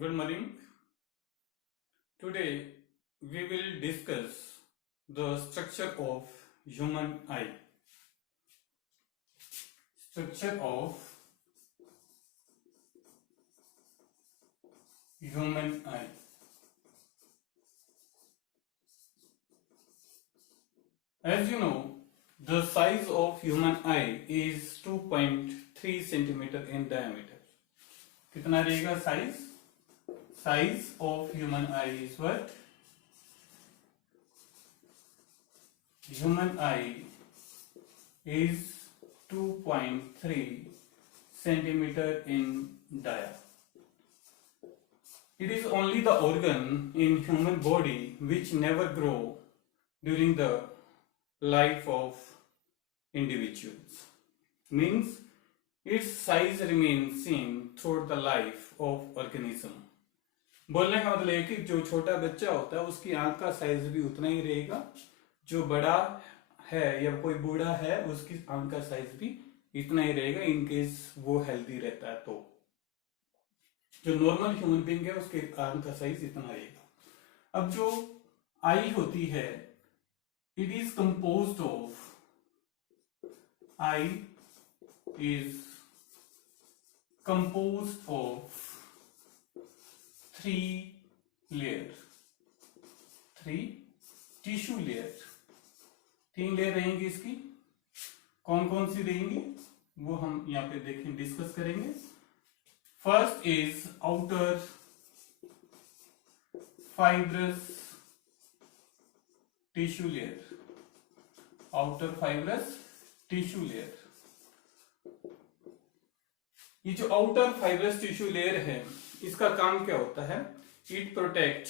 Good morning. Today we will discuss the structure of human eye. Structure of human eye. As you know, the size of human eye is 2.3 centimeter in diameter. कितना रहेगा size? Size of human eye is what? Human eye is 2.3 centimeter in dia. It is only the organ in human body which never grow during the life of individuals. Means its size remains same throughout the life of organism. बोलने का मतलब है कि जो छोटा बच्चा होता है उसकी आंख का साइज भी उतना ही रहेगा, जो बड़ा है या कोई बूढ़ा है उसकी आंख का साइज भी इतना ही रहेगा इन केस वो हेल्दी रहता है। तो जो नॉर्मल ह्यूमन बीइंग है उसके आंख का साइज इतना रहेगा। अब जो आई होती है, it is composed of, eye is composed of three tissue layer. 3 layer रहेंगी इसकी। कौन कौन सी रहेंगी वो हम यहां पे देखें, डिस्कस करेंगे। First is outer fibrous tissue layer. Outer fibrous tissue layer. ये जो आउटर फाइब्रस टिश्यू लेयर है इसका काम क्या होता है? It protect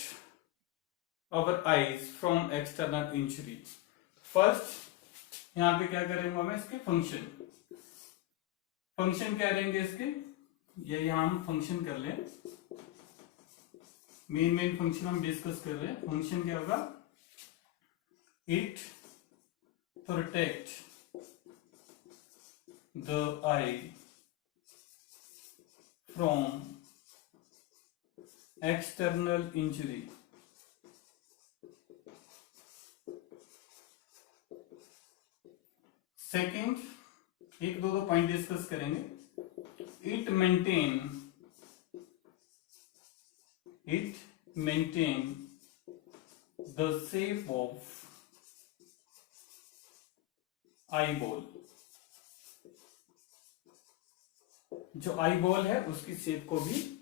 our eyes from external injury. First यहां पे क्या करेंगे हमें इसके फंक्शन क्या रहेंगे इसके, ये यहां हम फंक्शन कर लें। मेन फंक्शन हम डिस्कस कर रहे हैं। फंक्शन क्या होगा? It protect the I from external injury. Second, एक दो पॉइंट डिस्कस करेंगे। It maintain the shape of eye ball. जो आई बॉल है उसकी शेप को भी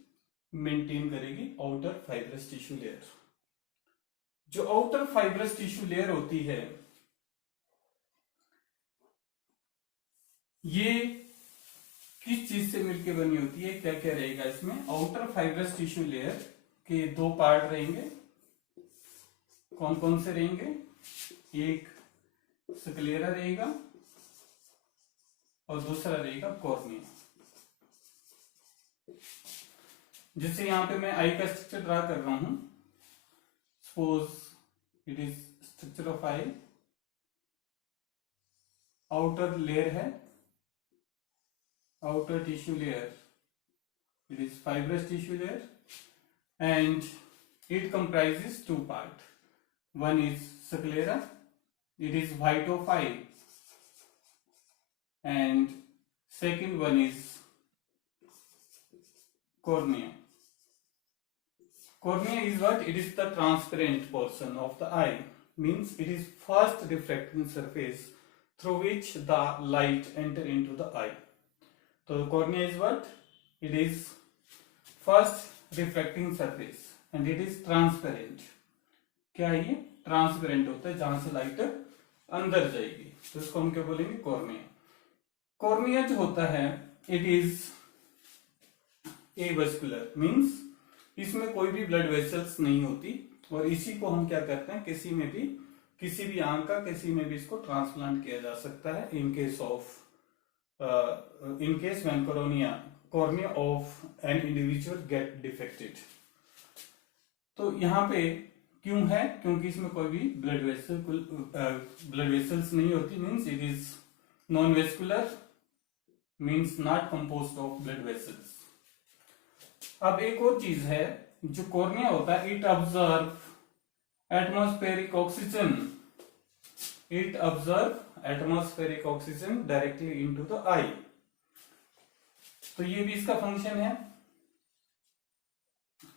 मेंटेन करेगी आउटर फाइब्रस टिश्यू लेयर। जो आउटर फाइब्रस टिश्यू लेयर होती है ये किस चीज से मिलकर बनी होती है, क्या क्या रहेगा इसमें? आउटर फाइब्रस टिश्यू लेयर के 2 पार्ट रहेंगे। कौन कौन से रहेंगे? एक स्क्लेरा रहेगा और दूसरा रहेगा कॉर्निया। जैसे यहां पे मैं आई का स्ट्रक्चर ड्रा कर रहा हूं। Suppose it is structure of eye. Outer layer है, outer tissue layer, it is fibrous tissue layer and it comprises 2 parts. One is sclera, it is white of eye, and second one is cornea. Cornea is what? It is the transparent portion of the eye. Means it is first refracting surface through which the light enter into the eye. So cornea is what? It is first refracting surface and it is transparent. क्या है ये? Transparent होता है, जहां से light अंदर जाएगी तो इसको हम क्या बोलेंगे? कॉर्निया। कॉर्निया जो होता है इट इज एवास्कुलर। मींस इसमें कोई भी ब्लड वेसल्स नहीं होती और इसी को हम क्या करते हैं, किसी भी आंख का किसी में भी इसको ट्रांसप्लांट किया जा सकता है in case when cornea of an individual get defected. तो यहां पे क्यों है? क्योंकि इसमें कोई भी ब्लड वेसल्स नहीं होती। Means it is non vascular, means not composed of blood vessels. अब एक और चीज है, जो कॉर्निया होता है, it observe atmospheric oxygen, it observe atmospheric oxygen directly into the eye. तो ये भी इसका फंक्शन है।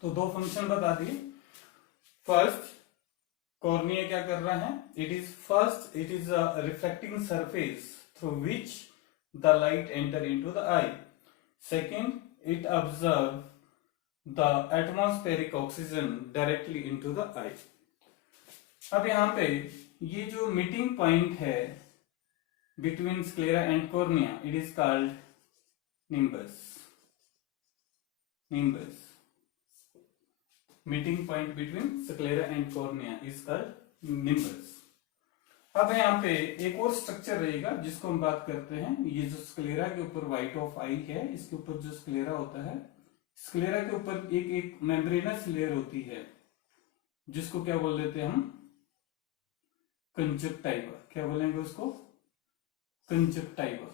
तो दो फंक्शन बता दिए। फर्स्ट, कॉर्निया क्या कर रहा है, it is a reflecting surface through which the light enter into the I. Second, it observe the atmospheric oxygen directly into the eye। अब यहां पे ये जो मीटिंग पॉइंट है between sclera and cornea, it is called nimbus. Meeting point between sclera and cornea is called nimbus. अब यहाँ पे एक और स्ट्रक्चर रहेगा जिसको हम बात करते हैं। ये जो स्क्लेरा के ऊपर व्हाइट ऑफ आई है, इसके ऊपर जो स्क्लेरा होता है, स्क्लेरा के ऊपर एक एक मेम्ब्रेनस लेयर होती है जिसको क्या बोल देते हैं हम, कंजक्टाइवा। क्या बोलेंगे उसको, कंजक्टाइवा।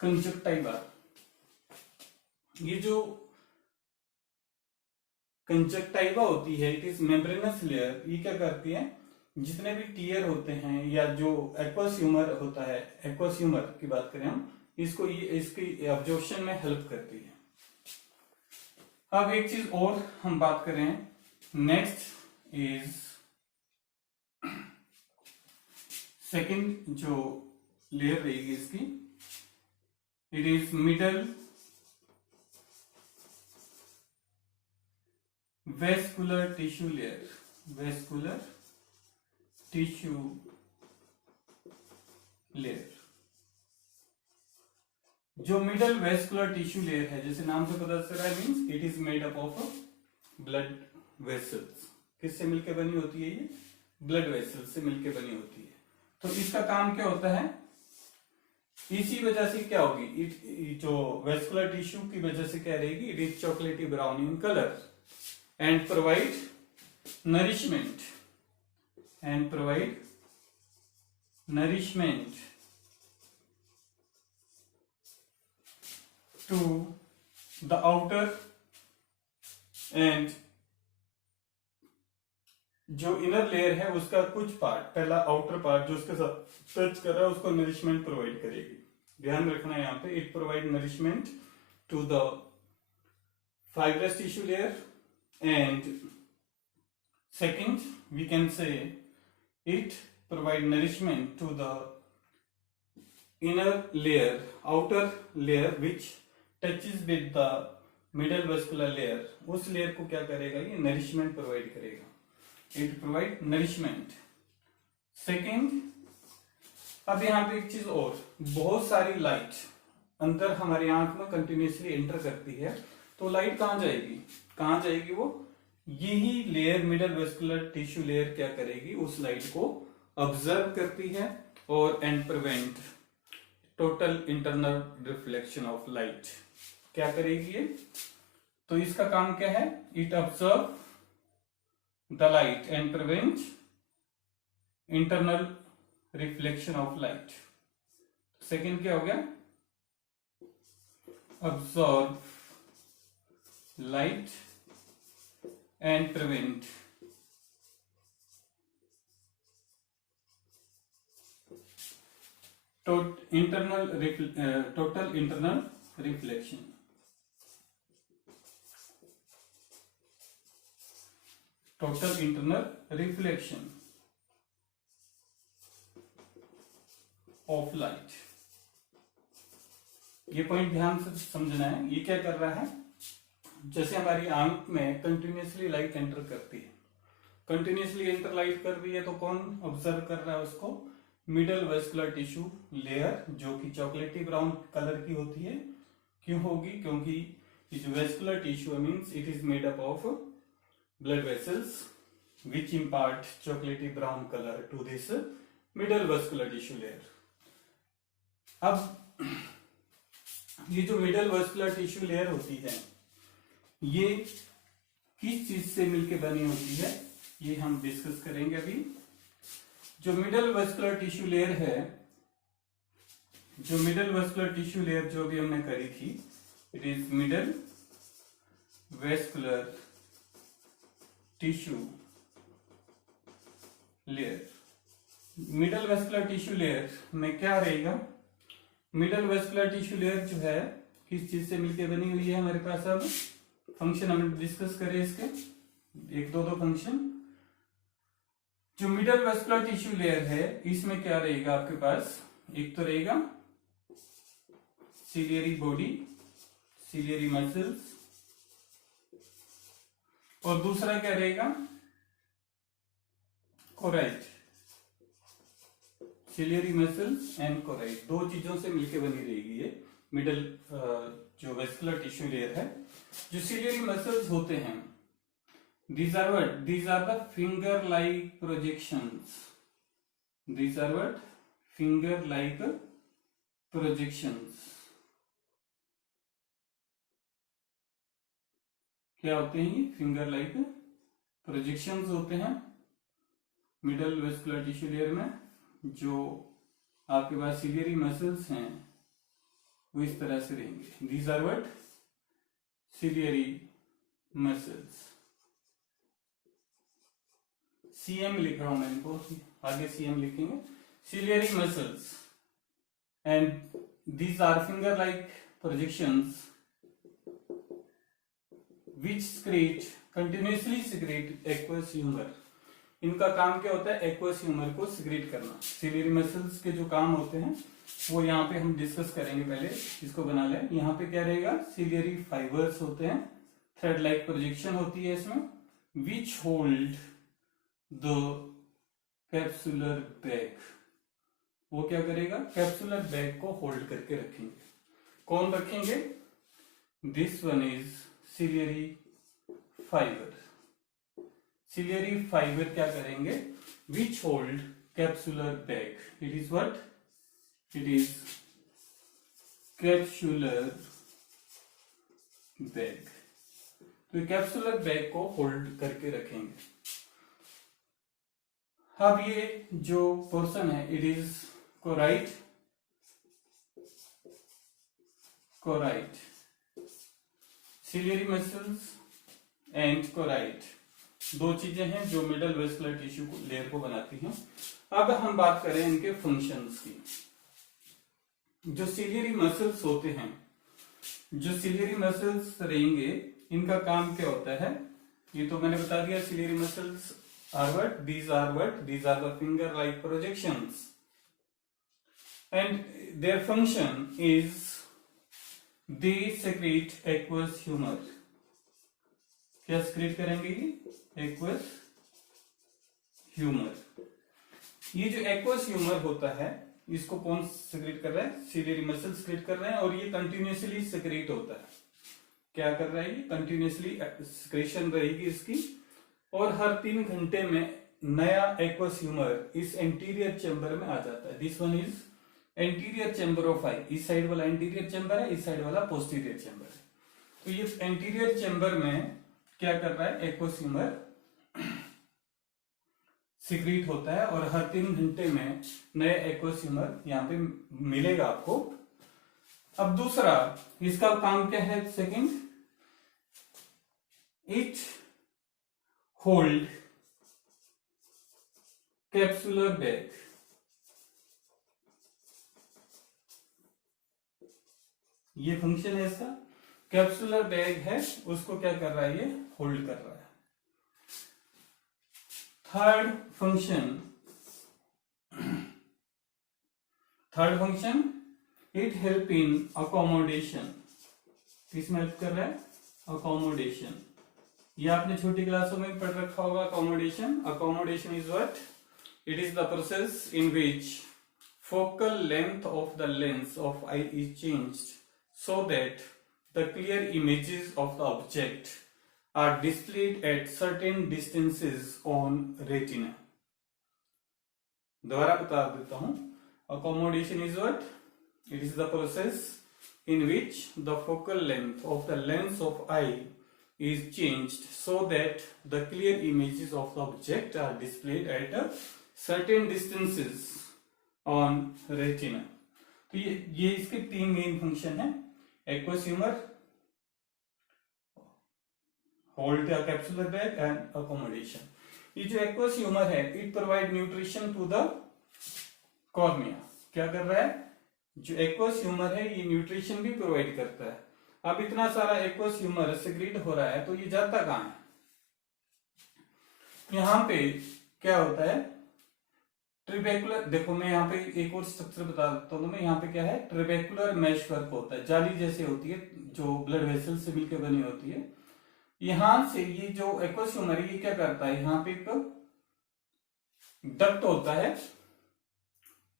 कंजक्टाइवा, ये जो कंजक्टाइवा होती है, इट इज मेम्ब्रेनस लेयर। ये क्या करती है, जितने भी टीयर होते हैं या जो एक्वस ह्यूमर होता है, एक्वस ह्यूमर की बात करें हम, इसको ये इसकी एब्जॉर्प्शन में हेल्प करती है। अब एक चीज और हम बात करें, नेक्स्ट इज सेकंड जो लेयर रहेगी इसकी, it is middle vascular tissue layer. Vascular tissue layer, जो मिडल वेस्कुलर टिश्यू लेयर है, जैसे नाम से पता चल रहा है, means it is made up of blood vessels. किससे मिलकर बनी होती है ये, ब्लड वेसल्स से मिलकर बनी होती है। तो इसका काम क्या होता है, इसी वजह से क्या होगी, जो वेस्कुलर टिश्यू की वजह से क्या रहेगी, इट इज चॉकलेटी brown in colour and provide nourishment to the outer and जो इनर लेयर है उसका कुछ पार्ट, पहला आउटर पार्ट जो उसके साथ टच कर रहा है उसको नरिशमेंट प्रोवाइड करेगी। ध्यान रखना है यहाँ पे, it provide nourishment to the fibrous tissue layer, and second we can say it provide nourishment to the inner layer, outer layer which touches with the middle vascular layer। उस layer को क्या करेगा, ये नरिशमेंट प्रोवाइड करेगा, it provide nourishment. Second, अब यहाँ पे एक चीज और, बहुत सारी लाइट अंदर हमारी आंख में कंटिन्यूसली एंटर करती है, तो लाइट कहां जाएगी, वो यही layer middle vascular tissue layer क्या करेगी, उस लाइट को ऑब्जर्व करती है और and prevent total internal reflection of light. क्या करेगी ये, तो इसका काम क्या है, it observe the light and prevent internal reflection of light. Second क्या हो गया, observe light and prevent total internal reflection। total internal reflection of light। ये पॉइंट ध्यान से समझना है। ये क्या कर रहा है, जैसे हमारी आंख में कंटिन्यूसली लाइट एंटर करती है, कंटिन्यूसली एंटर लाइट कर रही है, तो कौन ऑब्जर्व कर रहा है उसको, मिडल वेस्कुलर टिश्यू लेयर, जो कि चॉकलेटी ब्राउन कलर की होती है। क्यों होगी, क्योंकि जो vascular tissue means it is made up of blood vessels which impart chocolatey brown colour to this middle vascular tissue layer. अब ये जो मिडल वेस्कुलर टिश्यू लेयर होती है, ये किस चीज से मिलकर बनी होती है, ये हम डिस्कस करेंगे अभी। जो मिडल वेस्कुलर टिश्यू लेयर है, जो मिडल वेस्कुलर टिश्यू लेयर जो भी हमने करी थी, it is middle vascular tissue layer. Middle vascular tissue layer में क्या रहेगा? मिडल वेस्कुलर टिश्यू लेयर जो है किस चीज से मिलकर बनी हुई है हमारे पास? अब फंक्शन हम डिस्कस करें इसके, एक दो फंक्शन। जो मिडल वेस्कुलर टिश्यू लेयर है इसमें क्या रहेगा आपके पास? एक तो रहेगा सिलियरी बॉडी, सिलियरी मसल्स, और दूसरा क्या रहेगा? कोराइट, सिलियरी मसल्स एंड कोराइट, दो चीजों से मिलकर बनी रहेगी ये मिडल जो वेस्कुलर टिश्यू लेयर है। जो सिलियरी मसल्स होते हैं, these are what? These are the finger-like projections. These are what? Finger-like projections. क्या होते हैं ये? फिंगर-like projections होते हैं मिडल वेस्कुलर टिश्यू लेयर में। जो आपके पास सिलियरी मसल्स हैं वो इस तरह से रहेंगे। These are what? Ciliary muscles. CM लिख रहा हूं मैं इनको, आगे सीएम लिखेंगे। Ciliary muscles and these are finger like projections which secrete continuously secrete aqueous humour. इनका काम क्या होता है? एक्वस ह्यूमर को सिक्रेट करना। सिलियरी मसल्स के जो काम होते हैं वो यहाँ पे हम डिस्कस करेंगे। पहले इसको बना लें। यहाँ पे क्या रहेगा? सिलियरी फाइबर्स होते हैं, थ्रेड लाइक प्रोजेक्शन होती है इसमें, which hold the capsular bag. वो क्या करेगा? कैप्सुलर बैग को होल्ड करके रखेंगे। कौन रखेंगे? This one is ciliary fibre. Ciliary fibre क्या करेंगे? Which hold capsular bag. It is what? It is capsular bag. तो कैप्सुलर बैग को होल्ड करके रखेंगे। अब ये जो पोर्शन है it is choroid, choroid, ciliary muscles and choroid, दो चीजें हैं जो मिडल वेस्कुलर टिश्यू लेयर को बनाती हैं। अब हम बात करें इनके फंक्शंस की। जो सिलियरी मसल्स होते हैं, जो सिलियरी मसल्स रहेंगे, इनका काम क्या होता है? ये तो मैंने बता दिया। Ciliary muscles are what? These are what? These are the finger-like projections, and their function is they secrete aqueous humor. क्या secrete करेंगे ये? Aqueous humor. ये जो aqueous humor होता है इसको कौन secrete कर रहा है? सिलियरी मसल secrete कर रहे हैं, और ये continuously secrete होता है। क्या कर रहा है ये? continuously secretion रहेगी इसकी, और हर 3 घंटे में नया एक्वस ह्यूमर इस एंटीरियर चेंबर में आ जाता है। This one is anterior chamber of eye. इस साइड वाला एंटीरियर चेंबर है, इस साइड वाला पोस्टीरियर चेंबर है। तो ये एंटीरियर चेंबर में क्या कर रहा है? एक्वस ह्यूमर सिक्रीट होता है, और हर 3 घंटे में नया एक्वस ह्यूमर यहाँ पे मिलेगा आपको। अब दूसरा इसका काम क्या है? Second, it hold capsular bag. ये फंक्शन है इसका। कैप्सुलर बैग है उसको क्या कर रहा है? ये होल्ड कर रहा है। Third function it help in accommodation. किसमें हेल्प कर रहा है? अकोमोडेशन। ये आपने छोटी क्लासों में पढ़ रखा होगा। Accommodation, accommodation is what? It is the process in which focal length of the lens of eye is changed so that the clear images of the object are displayed at certain distances on retina. दोबारा बता देता हूं। Accommodation is what? It is the process in which the focal length of the lens of eye is changed so that the clear images of the object are displayed at certain distances on retina. तो ये इसके तीन main function है, aqueous humour, hold the capsular bag and accommodation. ये जो aqueous humour है, it provide nutrition to the cornea. क्या कर रहा है, जो एक्वस ह्यूमर है ये न्यूट्रिशन भी प्रोवाइड करता है। अब इतना सारा एक्वस ह्यूमर सेक्रीट हो रहा है तो ये जाता कहां है, यहां पे क्या होता है, ट्रिबेकुलर, देखो मैं यहाँ पे एक और स्ट्रक्चर बता देता हूँ, मैं यहाँ पे क्या है, ट्रिबेकुलर मैश वर्क होता है, जाली जैसे होती है जो ब्लड वेसल से मिलकर बनी होती है। यहां से ये जो एक्वस ह्यूमर है ये क्या करता है, यहाँ पे एक डक्ट होता है,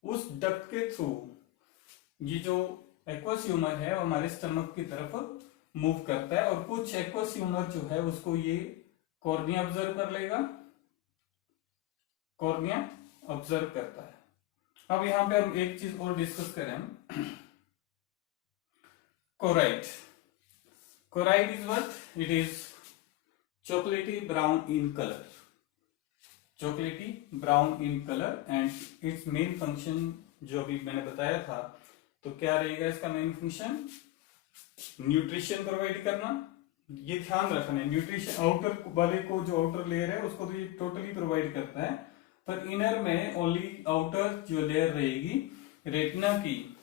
उस डक्ट के थ्रू ये जो एक्वस ह्यूमर है वो हमारे स्टमक की तरफ मूव करता है, और कुछ एक्वस ह्यूमर जो है उसको ये कॉर्निया ऑब्जर्व कर लेगा, कॉर्निया ऑब्जर्व करता है। अब यहां पे हम एक चीज और डिस्कस करें, कोराइट। कोराइट इज व्हाट, इट इज चॉकलेटी ब्राउन इन कलर, चॉकलेटी brown in colour, and it's main function जो अभी मैंने बताया था, तो क्या रहेगा इसका मेन फंक्शन, न्यूट्रिशन प्रोवाइड करना। ये ध्यान रखना है, न्यूट्रिशन आउटर वाले को, जो आउटर लेयर है उसको तो ये टोटली प्रोवाइड करता है, पर इनर में ओनली आउटर जो लेयर रहेगी रेटिना की,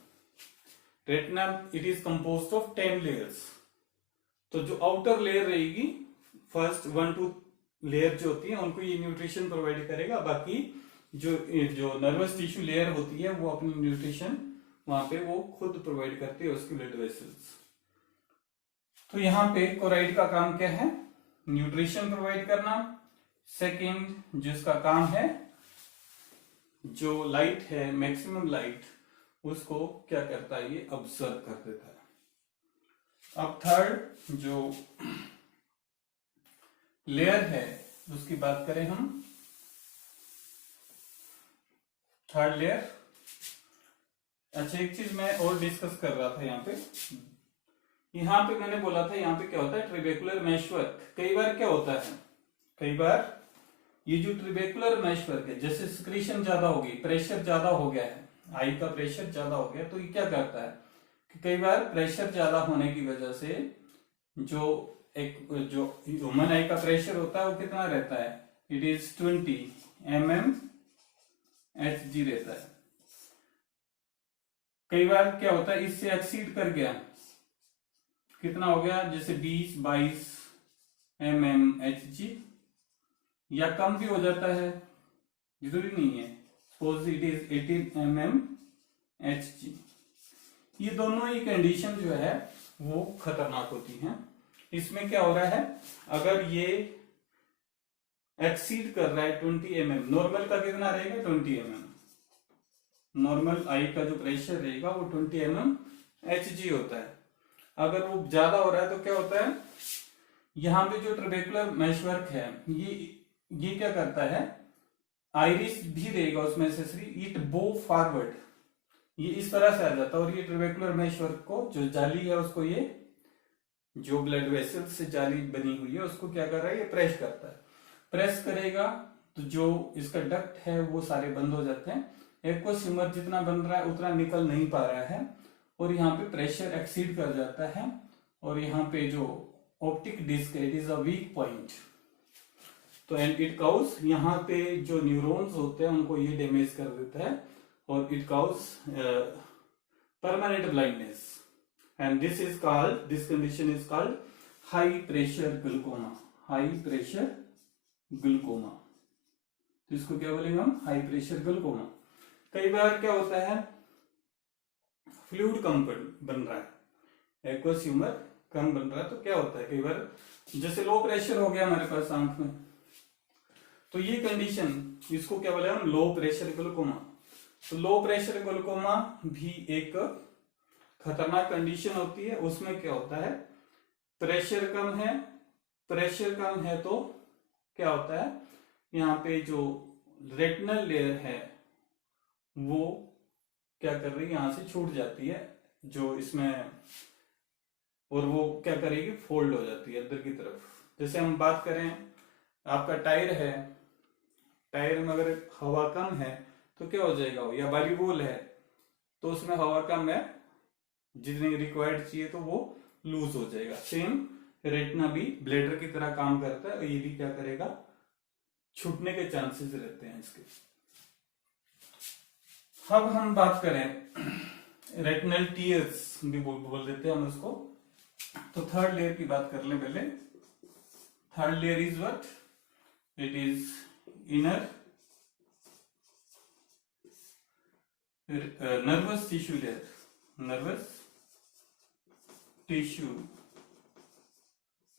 retina it is composed of 10 layers. तो जो आउटर लेयर रहेगी, फर्स्ट 1 2 लेयर जो होती है उनको ये न्यूट्रिशन प्रोवाइड करेगा, बाकी जो नर्वस टिश्यू लेयर होती है वो अपनी न्यूट्रिशन वहां पे वो खुद प्रोवाइड करती है उसकी ब्लड वेसल्स। तो यहाँ पे कोराइड का काम क्या है, न्यूट्रिशन प्रोवाइड करना। सेकंड जिसका काम है, जो लाइट है मैक्सिमम लाइट उसको क्या करता है, ये ऑब्जर्व कर देता है। अब थर्ड जो लेयर है उसकी बात करें हम, थर्ड लेयर। अच्छा एक चीज मैं और डिस्कस कर रहा था यहाँ पे मैंने बोला था यहाँ पे क्या होता है, ट्रिबेकुलर मैशवर्क। कई बार क्या होता है, कई बार ये जो ट्रिबेकुलर मैशवर्क है, जैसे सिक्रीशन ज्यादा होगी, प्रेशर ज्यादा हो गया है, आई का प्रेशर ज्यादा हो गया, तो ये क्या करता है कि कई बार प्रेशर ज्यादा होने की वजह से जो ह्यूमन आई का प्रेशर होता है वो कितना रहता है, इट इज 20 mmHg रहता है। कई बार क्या होता है इससे एक्सीड कर गया, कितना हो गया, जैसे 20-22 mmHg, या कम भी हो जाता है, जरूरी नहीं है, सपोज इट इज 18 mmHg। ये दोनों ही कंडीशन जो है वो खतरनाक होती हैं। इसमें क्या हो रहा है, अगर ये एक्सीड कर रहा है 20 mm, नॉर्मल का कितना रहेगा 20 mm, नॉर्मल आई का जो प्रेशर रहेगा वो 20 mmHg होता है। अगर वो ज्यादा हो रहा है तो क्या होता है, यहाँ पे जो ट्रिबेकुलर मैशवर्क है ये क्या करता है, आइरिस भी रहेगा उसमें एक्सेसरी, इट बो फॉरवर्ड, ये इस तरह से आ जाता है, और ये ट्रिबेकुलर मैशवर्क को, जो जाली है उसको, ये जो ब्लड वेसल से जाली बनी हुई है उसको क्या कर रहा है, ये प्रेस करता है। प्रेस करेगा तो जो इसका डक्ट है वो सारे बंद हो जाते हैं, एक्वस ह्यूमर जितना बन रहा है उतना निकल नहीं पा रहा है, और यहाँ पे प्रेशर एक्सीड कर जाता है, और यहाँ पे जो ऑप्टिक डिस्क है it is a weak point, तो एंड इट काउज, यहाँ पे जो न्यूरॉन्स होते हैं उनको ये डैमेज कर देता है, और it cause permanent blindness, and this condition is called high pressure glaucoma, high pressure glaucoma. तो इसको क्या बोलेंगे हम, हाई प्रेशर ग्लूकोमा। कई बार क्या होता है, फ्लूइड कम बन रहा है, एक्वस ह्यूमर कम बन रहा है, तो क्या होता है, कई बार जैसे लो प्रेशर हो गया हमारे पास आंख में, तो ये कंडीशन, इसको क्या बोले हम, लो प्रेशर ग्लूकोमा। तो लो प्रेशर ग्लूकोमा भी एक खतरनाक कंडीशन होती है। उसमें क्या होता है, प्रेशर कम है तो क्या होता है, यहाँ पे जो रेटिनल लेयर है वो क्या कर रही है, यहां से छूट जाती है जो इसमें, और वो क्या करेगी, फोल्ड हो जाती है अंदर की तरफ। जैसे हम बात करें, आपका टायर है, टायर में अगर हवा कम है तो क्या हो जाएगा, या वॉलीबॉल है, तो उसमें हवा कम है, जितनी रिक्वायर्ड चाहिए तो वो लूज हो जाएगा। सेम रेटिना भी ब्लेडर की तरह काम करता है और ये भी क्या करेगा, छूटने के चांसेस रहते हैं इसके। अब हम बात करें रेटिनल टीयर्स भी बोल देते हैं हम उसको। तो थर्ड लेयर की बात कर लें पहले। Third layer is what, it is inner nervous tissue layer, nervous tissue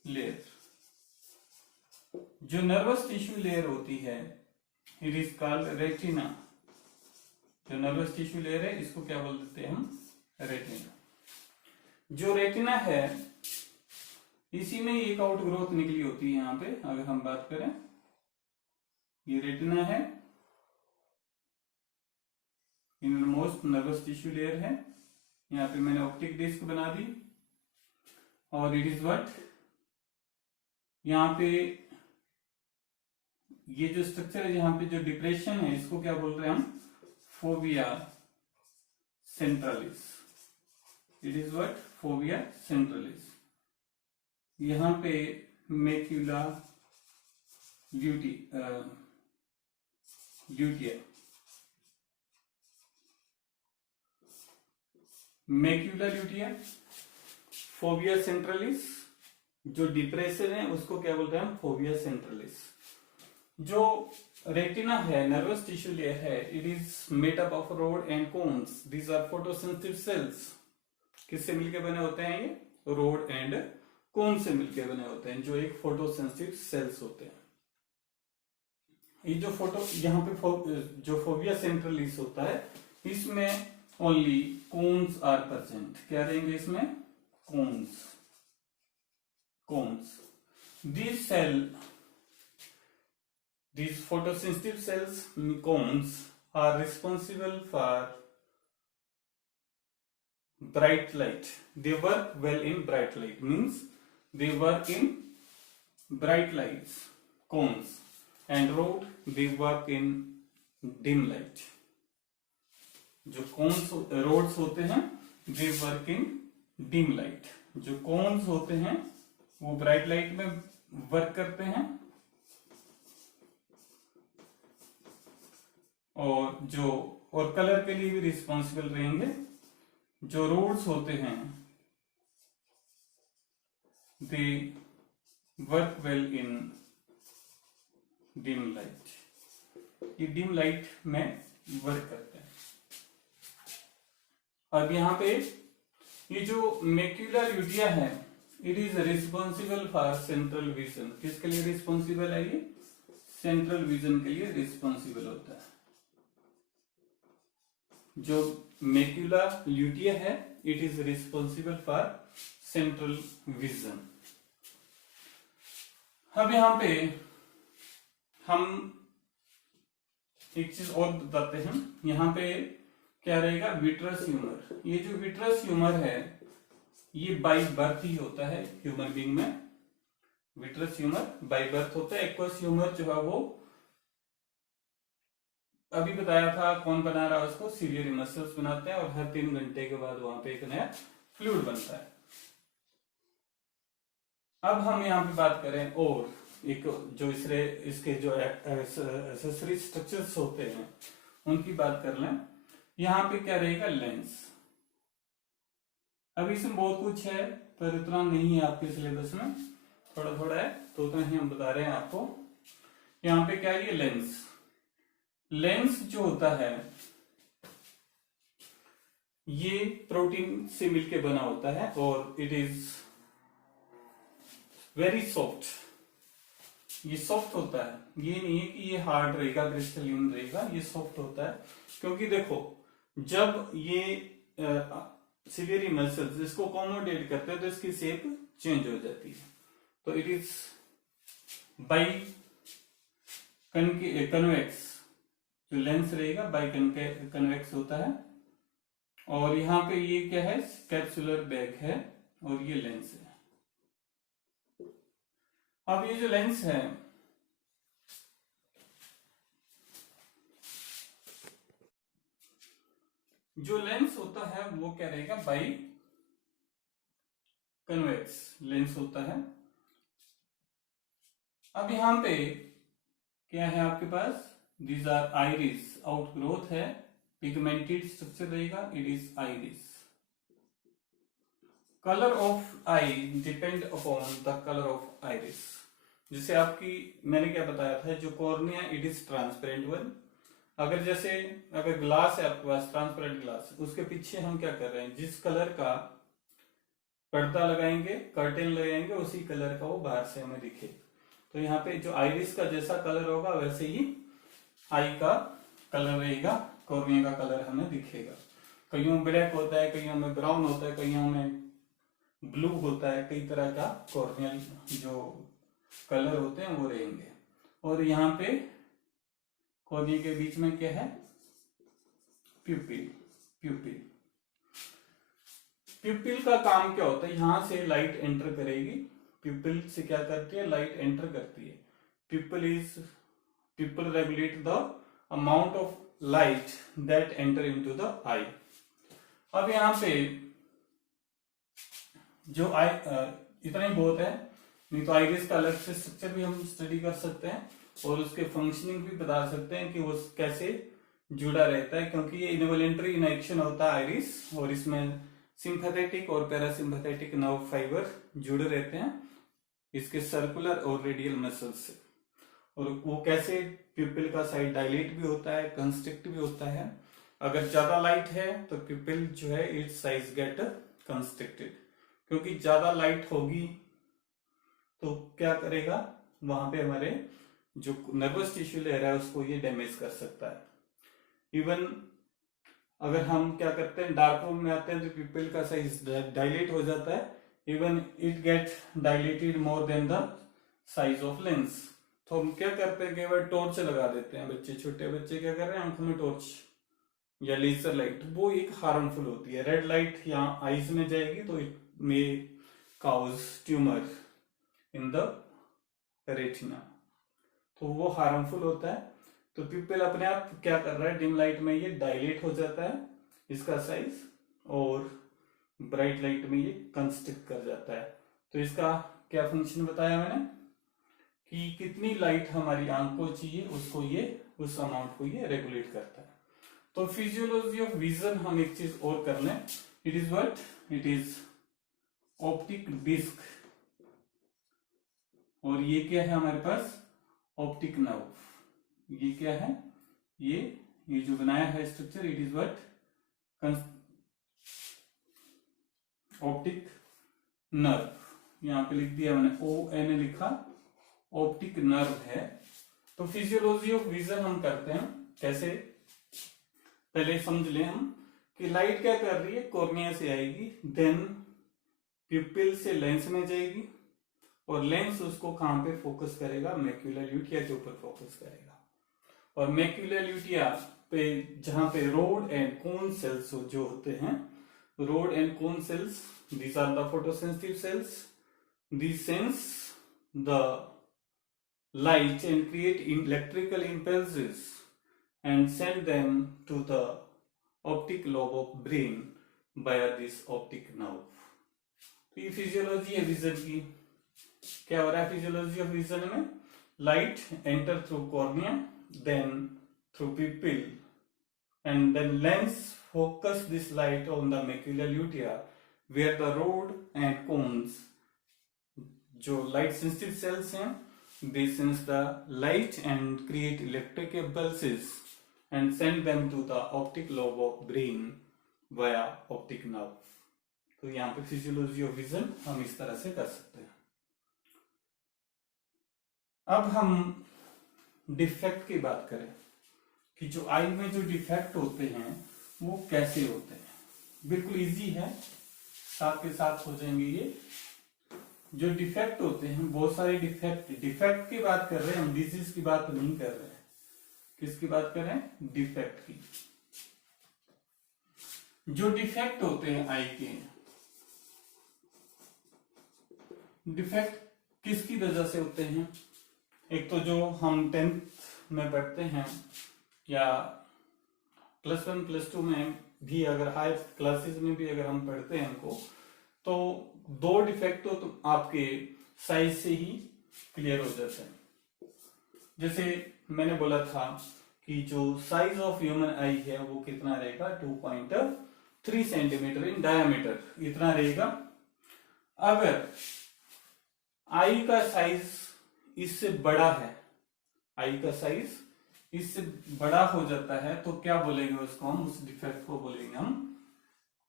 layer. जो नर्वस टिश्यू लेयर होती है इट इज कॉल्ड रेटिना। जो नर्वस टिश्यू लेयर है इसको क्या बोल देते हैं हम, रेटिना। जो रेटिना है इसी में एक आउटग्रोथ निकली होती है। यहाँ पे अगर हम बात करें, ये रेटिना है, इनरमोस्ट नर्वस टिश्यू लेयर है। यहाँ पे मैंने ऑप्टिक डिस्क बना दी और इट इज व्हाट, यहाँ पे ये जो स्ट्रक्चर है, यहाँ पे जो डिप्रेशन है इसको क्या बोल रहे हैं हम, fovea centralis. It is what, fovea centralis. यहाँ पे macula lutea, macula lutea, fovea centralis. जो डिप्रेशन है उसको क्या बोलते हैं हम, फोविया सेंट्रलिस। जो रेटिना है, नर्वस टिश्यू लेयर है, it is made up of rod and cones. These are photosensitive cells. किससे मिलकर बने होते हैं ये, रोड एंड कोन से मिलकर बने होते हैं, जो एक फोटोसेंसिटिव सेल्स होते हैं। ये जो यहाँ पे जो फोविया सेंट्रलिस होता है इसमें ओनली कोन्स आर प्रेजेंट। क्या रहेंगे इसमें, cons. These photosensitive cells, cones, are responsible for bright light. They work well in bright light, means they work in bright lights, cones, and rod, they work in dim light. जो cons roads होते हैं they work in dim light. जो cons होते हैं वो bright light में work करते हैं, और कलर के लिए भी रिस्पॉन्सिबल रहेंगे। जो रोड्स होते हैं they work well in dim light. ये डिम लाइट में वर्क करते हैं। अब यहाँ पे ये जो मैक्यूला ल्यूटिया है it is responsible for central vision. किसके लिए रिस्पॉन्सिबल है ये, सेंट्रल विजन के लिए रिस्पॉन्सिबल होता है। जो मैक्यूला ल्यूटिया है it is responsible for central vision. अब यहां पे हम एक चीज और बताते हैं। यहां पे क्या रहेगा, विट्रस ह्यूमर। ये जो विट्रस ह्यूमर है ये बाई बर्थ ही होता है ह्यूमन बीइंग में। विट्रस ह्यूमर बाई बर्थ होता है। एक्वस ह्यूमर जो है वो अभी बताया था कौन बना रहा है उसको, सीलियरी मसल्स बनाते हैं और हर 3 घंटे के बाद वहां पे एक नया फ्लूइड बनता है। अब हम यहाँ पे बात करें और एक जो इसके जो एक्सेसरी स्ट्रक्चर्स होते हैं उनकी बात कर लें। यहाँ पे क्या रहेगा, लेंस। अब इसमें बहुत कुछ है पर इतना नहीं है आपके सिलेबस में, थोड़ा थोड़ा है तो उतना ही हम बता रहे हैं आपको। यहाँ पे क्या है, ये लेंस। लेंस जो होता है ये प्रोटीन से मिलके बना होता है और इट इज वेरी सॉफ्ट। ये सॉफ्ट होता है, ये नहीं है कि ये हार्ड रहेगा, क्रिस्टलिन रहेगा, ये सॉफ्ट होता है। क्योंकि देखो जब ये सिलियरी मसल्स इसको अकोमोडेट करते हैं तो इसकी शेप चेंज हो जाती है। तो इट इज बाई कन्वेक्स। जो लेंस रहेगा बाई कन्वेक्स होता है। और यहां पे ये क्या है, कैप्सुलर बैग है और ये लेंस है। अब ये जो लेंस है जो लेंस होता है वो क्या रहेगा, बाई कन्वेक्स लेंस होता है। अब यहां पे क्या है आपके पास, दीज आर आइरिस, आउटग्रोथ है, पिगमेंटेड स्ट्रक्चर रहेगा, it is iris. Colour of I depend upon the colour of iris. जैसे आपकी मैंने क्या बताया था, जो cornea it is transparent one. अगर जैसे अगर ग्लास है आपके पास, ट्रांसपेरेंट ग्लास, उसके पीछे हम क्या कर रहे हैं, जिस कलर का पर्दा लगाएंगे, कर्टेन लगाएंगे, उसी कलर का वो बाहर से हमें दिखे। तो यहाँ पे जो आइरिस का जैसा कलर होगा वैसे ही आई का कलर रहेगा, कॉर्निया का कलर हमें दिखेगा। कईयों में ब्लैक होता है, कईयों में ब्राउन होता है, कईयों में ब्लू होता है, कई तरह का कॉर्नियल जो कलर होते हैं वो रहेंगे। और यहाँ पे कॉर्निया के बीच में क्या है, प्यूपिल। प्यूपिल प्यूपिल का काम क्या होता है, यहां से लाइट एंटर करेगी, प्यूपिल से क्या करती है, लाइट एंटर करती है। Pupil regulate the amount of light that enter into the eye. अब यहां पे जो आई इतना ही बहुत है, नहीं तो आइरिस का अलग से स्ट्रक्चर भी हम स्टडी कर सकते हैं और उसके फंक्शनिंग भी बता सकते हैं कि वो कैसे जुड़ा रहता है, क्योंकि ये इनवॉलेंटरी इन एक्शन होता है आइरिस, और इसमें सिंपैथेटिक और पैरासिम्पैथेटिक नर्व फाइबर जुड़े रहते हैं इसके सर्कुलर और रेडियल मसल्स से। और वो कैसे, प्यूपिल का साइज डायलेट भी होता है, कंस्ट्रिक्ट भी होता है। अगर ज्यादा लाइट है तो प्यूपिल जो है इट्स साइज गेट कंस्ट्रिक्टेड, क्योंकि ज्यादा लाइट होगी तो क्या करेगा, वहां पे हमारे जो नर्वस टिश्यू ले रहा है उसको ये डैमेज कर सकता है। इवन अगर हम क्या करते हैं, डार्क रूम में आते हैं तो प्यूपिल का साइज डायलेट हो जाता है, even it get dilated more than the size of lens. तो हम क्या करते हैं, केवल टॉर्च लगा देते हैं, बच्चे छोटे बच्चे क्या कर रहे हैं, आंखों में टॉर्च या लेजर लाइट, वो एक हार्मफुल होती है। रेड लाइट यहाँ आईज में जाएगी तो it may cause tumour in the retina, तो वो हार्मफुल होता है। तो प्यूपिल अपने आप क्या कर रहा है, डिम लाइट में ये डायलेट हो जाता है इसका साइज, और ब्राइट लाइट में ये कंस्ट्रिक्ट कर जाता है। तो इसका क्या फंक्शन बताया मैंने, कि कितनी लाइट हमारी आंख को चाहिए उसको ये, उस अमाउंट को ये रेगुलेट करता है। तो फिजियोलॉजी ऑफ विजन हम एक चीज और कर लें, it is what, it is optic disc, और ये क्या है हमारे पास, ऑप्टिक नर्व। ये क्या है, ये जो बनाया है structure, it is what, optic nerve. यहां पे लिख दिया मैंने, ओ एन लिखा, ऑप्टिक नर्व है। तो फिजियोलॉजी ऑफ विजन हम करते हैं कैसे, पहले समझ लें हम कि लाइट क्या कर रही है, कॉर्निया से आएगी, देन प्यूपिल से लेंस में जाएगी, और लेंस उसको कहां पे फोकस करेगा, मैक्यूलर ल्यूटिया के ऊपर फोकस करेगा। और मैक्यूलर ल्यूटिया पे जहां पे रोड एंड कोन सेल्स जो होते हैं, road and cone cells, these are the photosensitive cells. These sense the light and create electrical impulses and send them to the optic lobe of brain via this optic nerve. तो ये physiology है vision की। क्या हो रहा है physiology of vision में, light enter through cornea, then through pupil, and then lens focus this light on the macular lutea where the rod and cones, जो light sensitive cells हैं, they sense the light and create electric impulses and send them to the optic lobe of brain via optic nerve. तो यहाँ पे physiology of vision हम इस तरह से कर सकते हैं। अब हम डिफेक्ट की बात करें कि जो आई में जो डिफेक्ट होते हैं वो कैसे होते हैं, बिल्कुल इजी है, साथ के साथ हो जाएंगे ये। जो डिफेक्ट होते हैं, बहुत सारे डिफेक्ट की बात कर रहे हैं हम, डिजीज की बात नहीं कर रहे हैं। किसकी बात कर रहे हैं, डिफेक्ट की। जो डिफेक्ट होते हैं आई के, डिफेक्ट किसकी वजह से होते हैं, एक तो जो हम 10th में पढ़ते हैं या +1 +2 में भी, अगर हायर क्लासेस में भी अगर हम पढ़ते हैं इनको, तो 2 डिफेक्ट तो आपके साइज से ही क्लियर हो जाते हैं। जैसे मैंने बोला था कि जो साइज ऑफ ह्यूमन आई है वो कितना रहेगा, 2.3 सेंटीमीटर इन डायमीटर, इतना रहेगा। अगर आई का साइज इससे बड़ा है, आई का साइज इससे बड़ा हो जाता है, तो क्या बोलेंगे उसको हम, उस डिफेक्ट को बोलेंगे हम,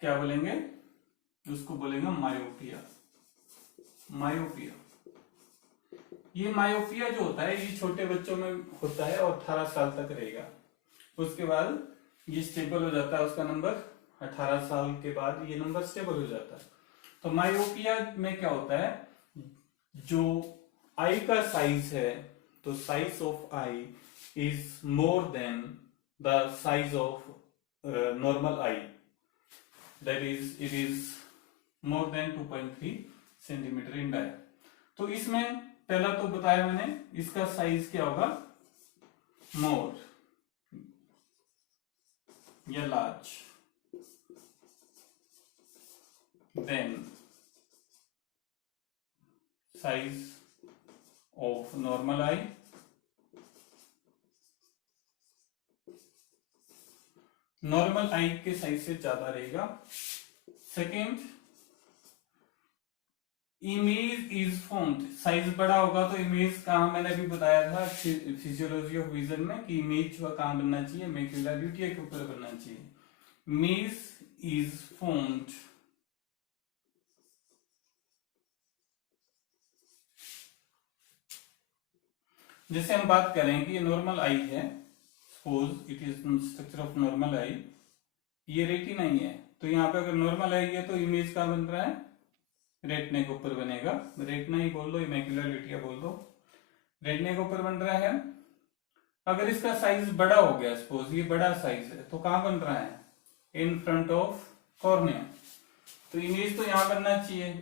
क्या बोलेंगे, उसको बोलेंगे मायोपिया। मायोपिया, ये मायोपिया जो होता है ये छोटे बच्चों में होता है और 18 साल तक रहेगा। उसके बाद ये स्टेबल हो जाता है, उसका नंबर 18 साल के बाद ये नंबर स्टेबल हो जाता है। तो मायोपिया में क्या होता है, जो आई का साइज है, तो size of eye is more than the size of normal eye, that is it is more than 2.3 centimetre in dia. तो इसमें पहला तो बताया मैंने, इसका साइज क्या होगा, मोर या large than size of normal eye, normal eye के साइज से ज्यादा रहेगा। Second, image is formed, size बड़ा होगा तो इमेज कहां, मैंने अभी बताया था फिजियोलॉजी ऑफ विजन में कि इमेज कहां बनना चाहिए, मैक्यूलर ल्यूटिया के ऊपर बनना चाहिए। इमेज इज फॉर्म्ड जैसे हम बात करें कि ये नॉर्मल आई है, suppose it is structure of normal eye, ये रेटिना ही है, तो यहाँ पे अगर नॉर्मल आई है तो इमेज कहां बन रहा है, रेटिना के ऊपर बनेगा, रेटिना ही बोल दो, मैक्यूलर ल्यूटिया बोल दो, रेटिना के ऊपर बन रहा है। अगर इसका साइज बड़ा हो गया, सपोज ये बड़ा साइज है, तो कहां बन रहा है, इन फ्रंट ऑफ कॉर्निया, तो इमेज तो यहां बनना चाहिए,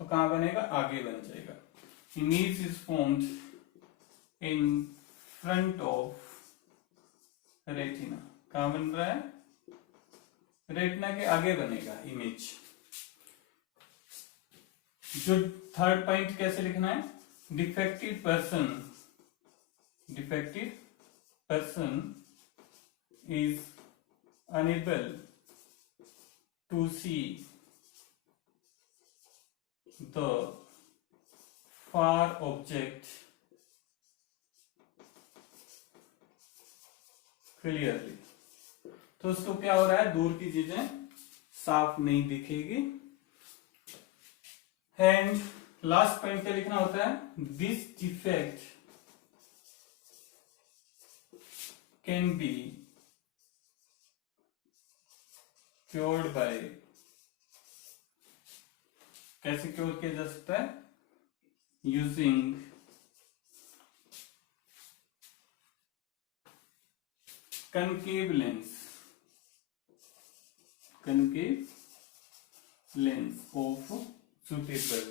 तो कहां बनेगा, आगे बन जाएगा। Image is formed in front of retina, कहां बन रहा है, रेटिना के आगे बनेगा इमेज। जो थर्ड पॉइंट कैसे लिखना है, defective person is unable to see the far object clearly, तो उसको क्या हो रहा है, दूर की चीजें साफ नहीं दिखेगी। एंड लास्ट पॉइंट क्या लिखना होता है, this defect can be cured by, कैसे क्योर किया जा सकता है, using concave lens of suitable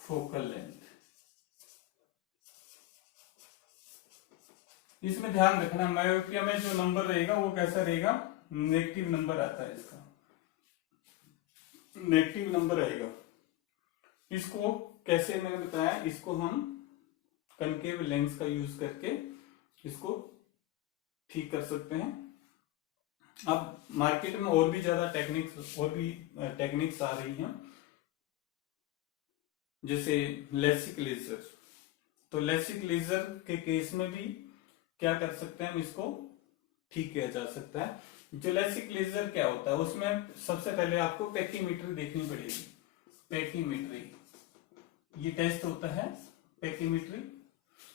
focal length। इसमें ध्यान रखना, मायोपिया में जो नंबर रहेगा वो कैसा रहेगा, नेगेटिव नंबर आता है, इसका नेगेटिव नंबर रहेगा। इसको कैसे मैंने बताया, इसको हम कनकेव लेंस का यूज करके इसको ठीक कर सकते हैं। अब मार्केट में और भी ज्यादा टेक्निक्स आ रही हैं, जैसे लेसिक लेजर। तो लेसिक लेजर के केस में भी क्या कर सकते हैं, हम इसको ठीक किया जा सकता है। जो लेसिक लेजर क्या होता है, उसमें सबसे पहले आपको पैकीमेट्री देखनी पड़ेगी। पैकीमेट्री, ये टेस्ट होता है पैकीमेट्री,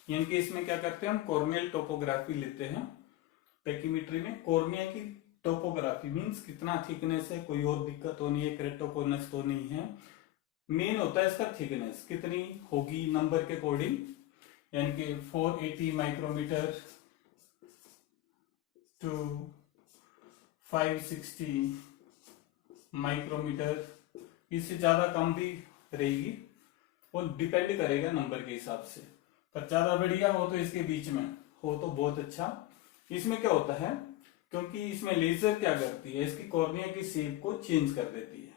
यानी कि इसमें क्या करते हैं, हम कॉर्नियल टोपोग्राफी लेते हैं। पैकीमेट्री में कॉर्निया की टोपोग्राफी मींस कितना थिकनेस है, कोई और दिक्कत तो नहीं है, केरेटोकोनस तो नहीं है, मेन होता है इसका थिकनेस कितनी होगी नंबर के अकॉर्डिंग, यानी कि 480 माइक्रोमीटर टू 560 माइक्रोमीटर, इससे ज्यादा कम भी रहेगी, वो डिपेंड करेगा नंबर के हिसाब से, पर ज्यादा बढ़िया हो तो इसके बीच में हो तो बहुत अच्छा। इसमें क्या होता है, क्योंकि इसमें लेजर क्या करती है, इसकी कॉर्निया की शेप को चेंज कर देती है।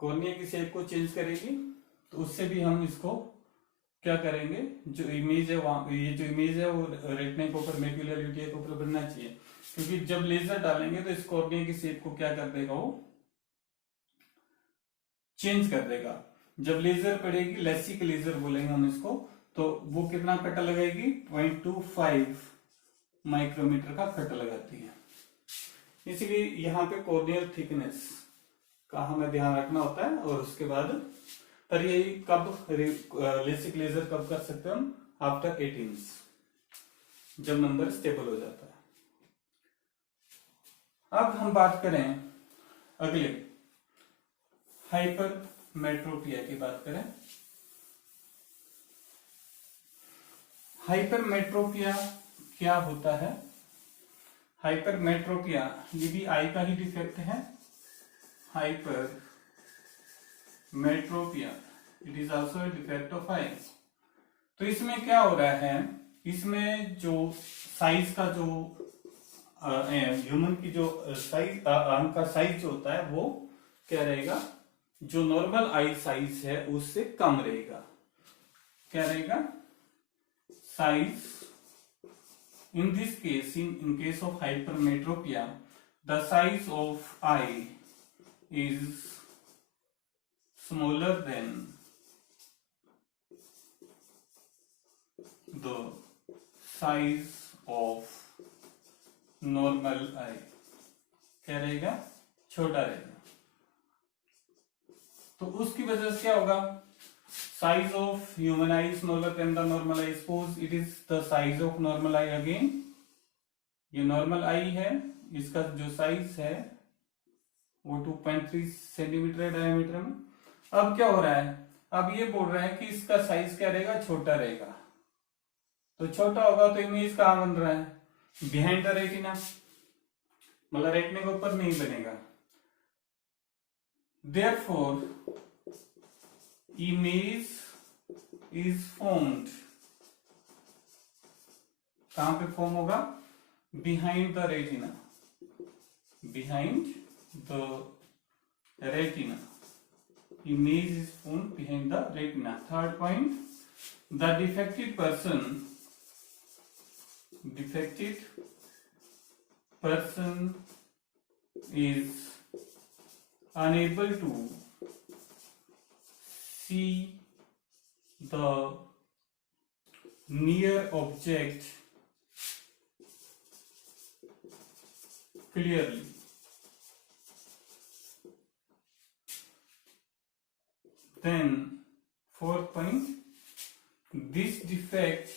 कॉर्निया की शेप को चेंज करेगी तो उससे भी हम इसको क्या करेंगे, जो इमेज है वहां, ये जो इमेज है वो रेटिना के ऊपर, मैक्यूलर यूटिया के ऊपर बनना चाहिए, क्योंकि जब लेजर डालेंगे तो इस कॉर्निया की शेप को क्या कर देगा, वो चेंज कर देगा। जब लेजर पड़ेगी, लेसिक लेजर बोलेंगे हम इसको, तो वो कितना कट लगाएगी, 0.25 माइक्रोमीटर का कट लगाती है। इसलिए यहाँ पे कॉर्नियल थिकनेस का हमें ध्यान रखना होता है। और उसके बाद पर यही कब लेसिक लेजर कब कर सकते हैं हम, आफ्टर 18, जब नंबर स्टेबल हो जाता है। अब हम बात करें अगले हाइपरमेट्रोपिया की बात करें। हाइपरमेट्रोपिया क्या होता है? हाइपरमेट्रोपिया ये भी आई का ही डिफेक्ट है। Hypermetropia it is also a defect of eye. तो इसमें क्या हो रहा है, इसमें जो साइज का जो ह्यूमन की जो साइज आंख का साइज जो होता है वो क्या रहेगा, जो नॉर्मल आई साइज है उससे कम रहेगा। क्या रहेगा, size in this case, in case of hypermetropia, the size of eye is smaller than the size of normal eye। क्या रहेगा, छोटा रहेगा। तो उसकी वजह से क्या होगा, size of human eye is smaller than the normal eye। Suppose it is the size of normal eye again। ये normal eye है, इसका जो साइज है वो 2.3 सेंटीमीटर है डायमीटर में। अब क्या हो रहा है, अब ये बोल रहा है कि इसका साइज क्या रहेगा, छोटा रहेगा। तो छोटा होगा तो इमेज कहां बन रहा है, बिहाइंड द रेटिना, मतलब रेटिना के ऊपर नहीं बनेगा। Therefore image is formed, कहां पे फॉर्म होगा, behind the retina, behind the retina, image is formed behind the retina। Third point, the defective person is unable to see the near object clearly। Then fourth point, this defect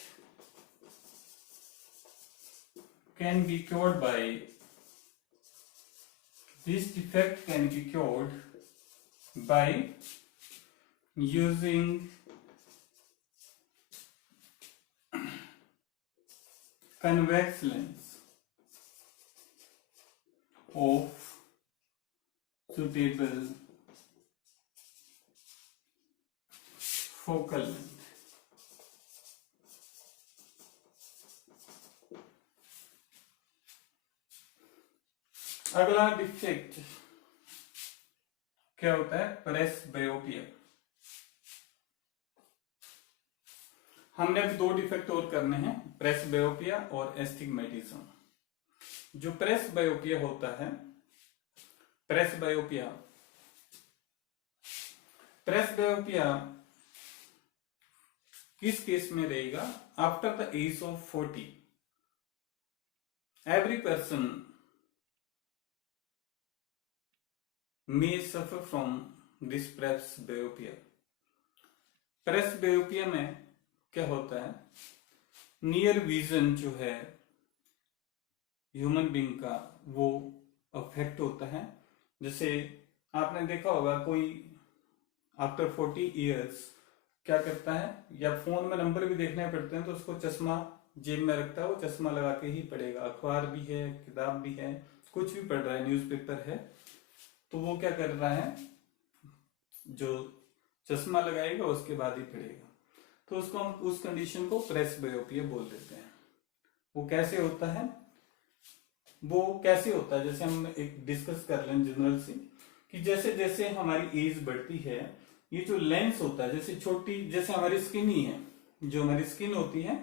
can be cured by using convex lens of suitable focal length। अगला defect क्या होता है, presbyopia. हमने अभी 2 defect और करने हैं, presbyopia और एस्टिग्मेटिज्म। जो प्रेसबायोपिया होता है, प्रेसबायोपिया किस केस में रहेगा, after the age of 40 every person may suffer from this presbyopia। प्रेसबायोपिया में क्या होता है, नियर विजन जो है ह्यूमन बीइंग का वो अफेक्ट होता है। जैसे आपने देखा होगा कोई आफ्टर 40 इयर्स क्या करता है, या फोन में नंबर भी देखने पड़ते हैं तो उसको चश्मा जेब में रखता है, वो चश्मा लगा के ही पढ़ेगा। अखबार भी है, किताब भी है, कुछ भी पढ़ रहा है, न्यूज़पेपर है, तो वो क्या कर रहा है, जो चश्मा लगाएगा उसके बाद ही पढ़ेगा। तो उसको हम उस कंडीशन को प्रेसबायोपिया बोल देते हैं। वो कैसे होता है, जैसे हम एक डिस्कस कर लें जनरल से, कि जैसे जैसे हमारी एज बढ़ती है, ये जो लेंस होता है, जैसे छोटी, जैसे हमारी स्किन ही है, जो हमारी स्किन होती है,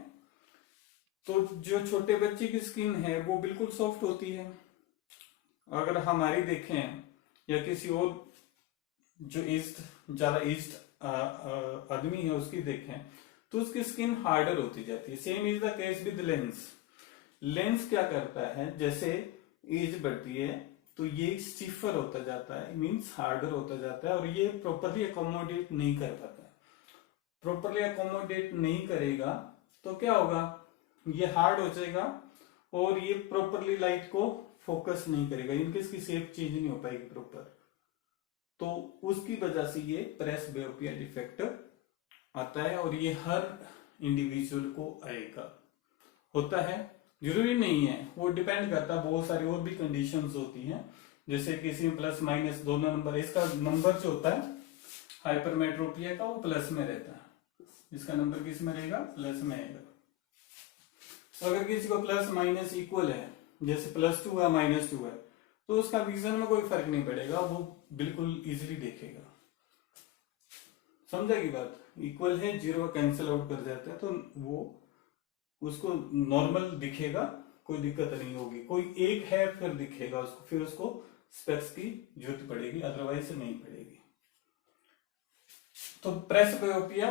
तो जो छोटे बच्चे की स्किन है वो बिल्कुल सॉफ्ट होती है। अगर हमारी देखें या किसी और जो ज्यादा एज्ड आदमी है उसकी देखें, तो उसकी स्किन हार्डर होती जाती है। Same is the case with lens. Lens क्या करता है, जैसे एज बढ़ती है तो ये स्टिफर होता जाता है, मींस हार्डर होता जाता है, और ये प्रॉपरली अकोमोडेट नहीं कर पाता। प्रॉपरली अकोमोडेट नहीं करेगा तो क्या होगा, ये हार्ड हो जाएगा और ये प्रॉपरली लाइट को फोकस नहीं करेगा, इनके इसकी शेप चेंज नहीं हो पाएगी प्रॉपर। तो उसकी वजह से ये प्रेसबियोपिया डिफेक्ट आता है, और ये हर इंडिविजुअल को आएगा। होता है, जरूरी नहीं है, वो डिपेंड करता है, बहुत सारी और भी कंडीशंस होती हैं, जैसे किसी में प्लस माइनस दोनों नंबर, इसका नंबर जो होता है हाइपरमेट्रोपिया का वो प्लस में रहता है, इसका नंबर किस में रहेगा, प्लस में आएगा। तो अगर किसी को प्लस माइनस इक्वल है, जैसे +2 है -2 है, तो उसका विजन में कोई फर्क नहीं पड़ेगा, वो बिल्कुल इजीली देखेगा। समझा की बात, इक्वल है, 0 कैंसिल आउट कर जाता है, तो वो उसको नॉर्मल दिखेगा, कोई दिक्कत नहीं होगी। कोई एक है फिर दिखेगा उसको, फिर उसको स्पेक्स की जरूरत पड़ेगी, अदरवाइज नहीं पड़ेगी। तो प्रेसबियोपिया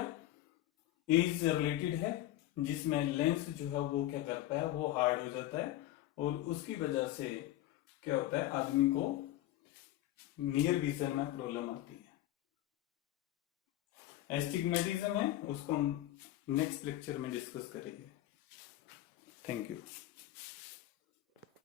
एज रिलेटेड है, जिसमें लेंस जो है वो क्या करता है, वो हार्ड हो जाता है, और उसकी वजह से क्या होता है, आदमी को नियर विजन में प्रॉब्लम आती है। एस्टिग्मेटिज्म है, उसको हम नेक्स्ट लेक्चर में डिस्कस करेंगे। Thank you.